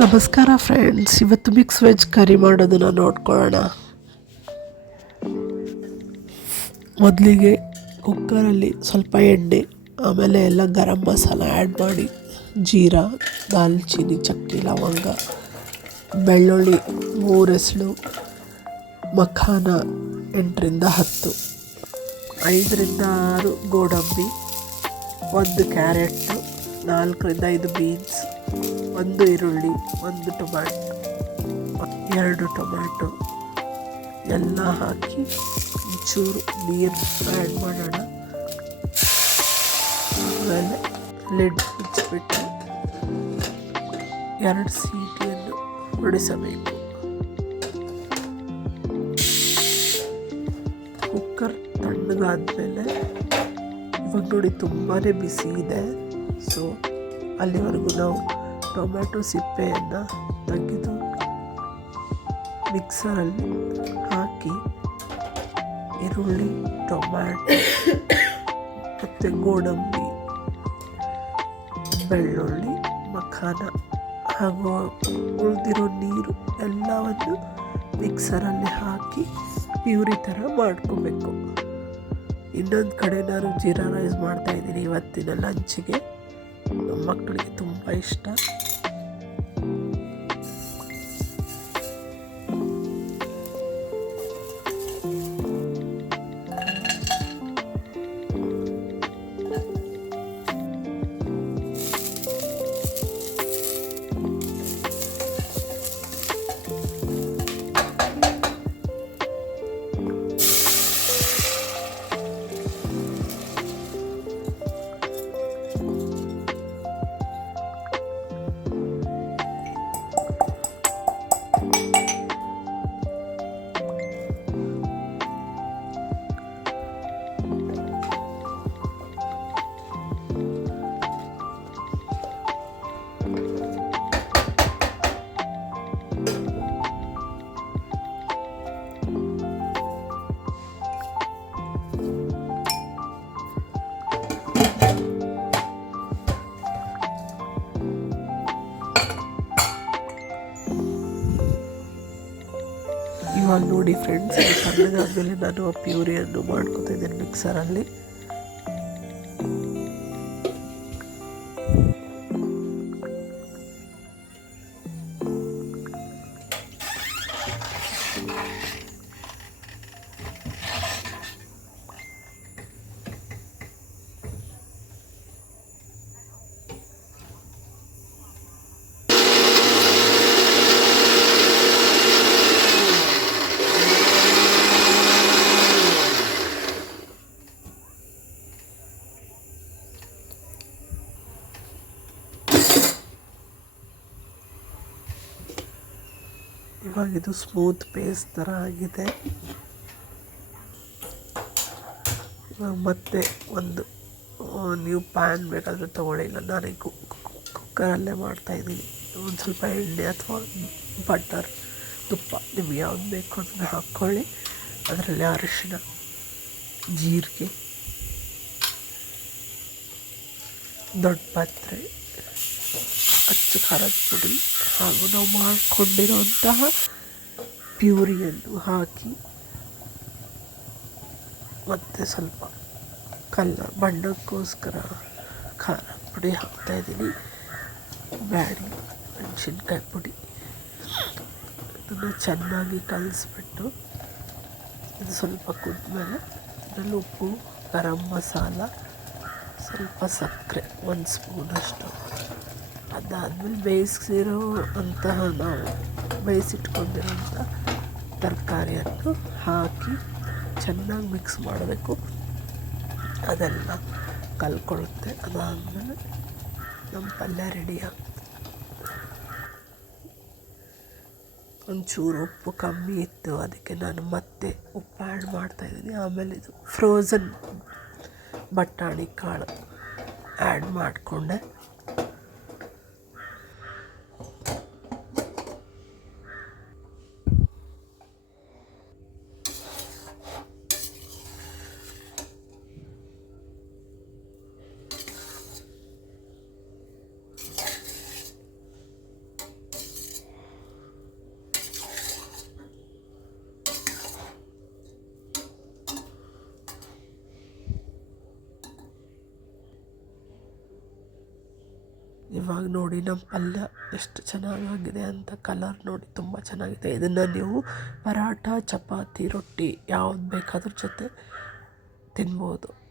ನಮಸ್ಕಾರ ಫ್ರೆಂಡ್ಸ್, ಇವತ್ತು mix veg ಕರಿ ಮಾಡೋದನ್ನು ನೋಡ್ಕೊಳ್ಳೋಣ. ಮೊದಲಿಗೆ ಕುಕ್ಕರಲ್ಲಿ ಸ್ವಲ್ಪ ಎಣ್ಣೆ, ಆಮೇಲೆ ಎಲ್ಲ ಗರಂ ಮಸಾಲ ಆ್ಯಡ್ ಮಾಡಿ, ಜೀರಾ, ದಾಲ್ಚಿನ್ನಿ, ಚಕ್ಕೆ, ಲವಂಗ, ಬೆಳ್ಳುಳ್ಳಿ 3 ಎಸಳು, ಮಖಾನ 8ರಿಂದ 10, 5ರಿಂದ 6 ಗೋಡಂಬಿ, 1 ಕ್ಯಾರೆಟ್, 4ರಿಂದ 5 ಬೀನ್ಸ್, 1 ಈರುಳ್ಳಿ, 1 ಟೊಮ್ಯಾಟೊ, 2 ಟೊಮ್ಯಾಟೊ ಎಲ್ಲ ಹಾಕಿ ಒಂಚೂರು ನೀರು ಆ್ಯಡ್ ಮಾಡೋಣ. ಆಮೇಲೆ ಲಿಡ್ ಮುಚ್ಚಿಬಿಟ್ಟು 2 ಸೀಟಿಯನ್ನು ಹೊಡಿಸಬೇಕು. ಕುಕ್ಕರ್ ತಣ್ಣಗಾದ್ಮೇಲೆ, ಇವಾಗ ನೋಡಿ ತುಂಬಾ ಬಿಸಿ ಇದೆ, ಸೊ ಅಲ್ಲಿವರೆಗೂ ನಾವು ಟೊಮ್ಯಾಟೊ ಸಿಪ್ಪೆಯನ್ನು ತೆಗೆದು ಮಿಕ್ಸರಲ್ಲಿ ಹಾಕಿ ಈರುಳ್ಳಿ, ಟೊಮ್ಯಾಟೊ ಮತ್ತು ಗೋಡಂಬಿ, ಬೆಳ್ಳುಳ್ಳಿ, ಮಖಾನ ಹಾಗೂ ಉಳಿದಿರೋ ನೀರು ಎಲ್ಲವನ್ನು ಮಿಕ್ಸರಲ್ಲಿ ಹಾಕಿ ಪ್ಯೂರಿ ಥರ ಮಾಡ್ಕೋಬೇಕು. ಇನ್ನೊಂದು ಕಡೆ ನಾನು ಜೀರಾ ರೈಸ್ ಮಾಡ್ತಾಯಿದ್ದೀನಿ ಇವತ್ತಿನ ಲಂಚಿಗೆ. ನಮ್ಮ ಮಕ್ಕಳಿಗೆ ತುಂಬ ಇಷ್ಟ. ಇವಾಗ ನೋಡಿ ಫ್ರೆಂಡ್ಸ್, ತಣ್ಣಗಾದ್ಮೇಲೆ ನಾನು ಪ್ಯೂರಿಯನ್ನು ಮಾಡ್ಕೊತಾ ಇದ್ದೀನಿ ಮಿಕ್ಸರಲ್ಲಿ. ಇವಾಗ ಇದು ಸ್ಮೂತ್ ಪೇಸ್ಟ್ ಥರ ಆಗಿದೆ. ಇವಾಗ ಮತ್ತೆ ಒಂದು ನೀವು ಪ್ಯಾನ್ ಬೇಕಾದರೆ ತೊಗೊಳ್ಳಿ, ಇಲ್ಲ ನಾನು ಕುಕ್ಕರಲ್ಲೇ ಮಾಡ್ತಾಯಿದ್ದೀನಿ. ಒಂದು ಸ್ವಲ್ಪ ಎಣ್ಣೆ ಅಥವಾ ಬಟರ್, ತುಪ್ಪ ನಿಮ್ಗೆ ಯಾವ್ದು ಬೇಕು ಅದನ್ನು ಹಾಕ್ಕೊಳ್ಳಿ. ಅದರಲ್ಲಿ ಅರಿಶಿನ, ಜೀರಿಗೆ, ದೊಡ್ಡ ಪತ್ರೆ, ಅಚ್ಚ ಖಾರದ ಪುಡಿ ಹಾಗೂ ನಾವು ಮಾಡಿಕೊಂಡಿರುವಂತಹ ಪ್ಯೂರಿಯನ್ನು ಹಾಕಿ, ಮತ್ತು ಸ್ವಲ್ಪ ಬಣ್ಣಕ್ಕೋಸ್ಕರ ಖಾರ ಪುಡಿ ಹಾಕ್ತಾಯಿದ್ದೀನಿ, ಬ್ಯಾಡಿ ಮೆಣಸಿನ್ಕಾಯಿ ಪುಡಿ. ಇದನ್ನು ಚೆನ್ನಾಗಿ ಕಲಿಸ್ಬಿಟ್ಟು, ಇದು ಸ್ವಲ್ಪ ಕುದ್ಮೇಲೆ ಇದರಲ್ಲಿ ಉಪ್ಪು, ಗರಂ ಮಸಾಲ, ಸ್ವಲ್ಪ ಸಕ್ಕರೆ 1 ಸ್ಪೂನಷ್ಟು. ಅದಾದಮೇಲೆ ಬೇಯಿಸಿಟ್ಕೊಂಡಿರೋಂಥ ತರಕಾರಿಯನ್ನು ಹಾಕಿ ಚೆನ್ನಾಗಿ ಮಿಕ್ಸ್ ಮಾಡಬೇಕು. ಅದೆಲ್ಲ ಕಲ್ಕೊಳ್ಳುತ್ತೆ. ಅದಾದಮೇಲೆ ನಮ್ಮ ಪಲ್ಯ ರೆಡಿ ಆಗುತ್ತೆ. ಒಂಚೂರು ಉಪ್ಪು ಕಮ್ಮಿ ಇತ್ತು, ಅದಕ್ಕೆ ನಾನು ಮತ್ತೆ ಉಪ್ಪು ಆ್ಯಡ್ ಮಾಡ್ತಾಯಿದ್ದೀನಿ. ಆಮೇಲೆ ಇದು ಫ್ರೋಝನ್ ಬಟಾಣಿ ಕಾಳು ಆ್ಯಡ್ ಮಾಡಿಕೊಂಡೆ. ಇವಾಗ ನೋಡಿ ನಮ್ಮ ಪಲ್ಯ ಎಷ್ಟು ಚೆನ್ನಾಗಾಗಿದೆ ಅಂತ. ಕಲರ್ ನೋಡಿ ತುಂಬ ಚೆನ್ನಾಗಿದೆ. ಇದನ್ನು ನೀವು ಪರಾಟ, ಚಪಾತಿ, ರೊಟ್ಟಿ ಯಾವ್ದು ಬೇಕಾದ್ರ ಜೊತೆ ತಿನ್ಬೋದು.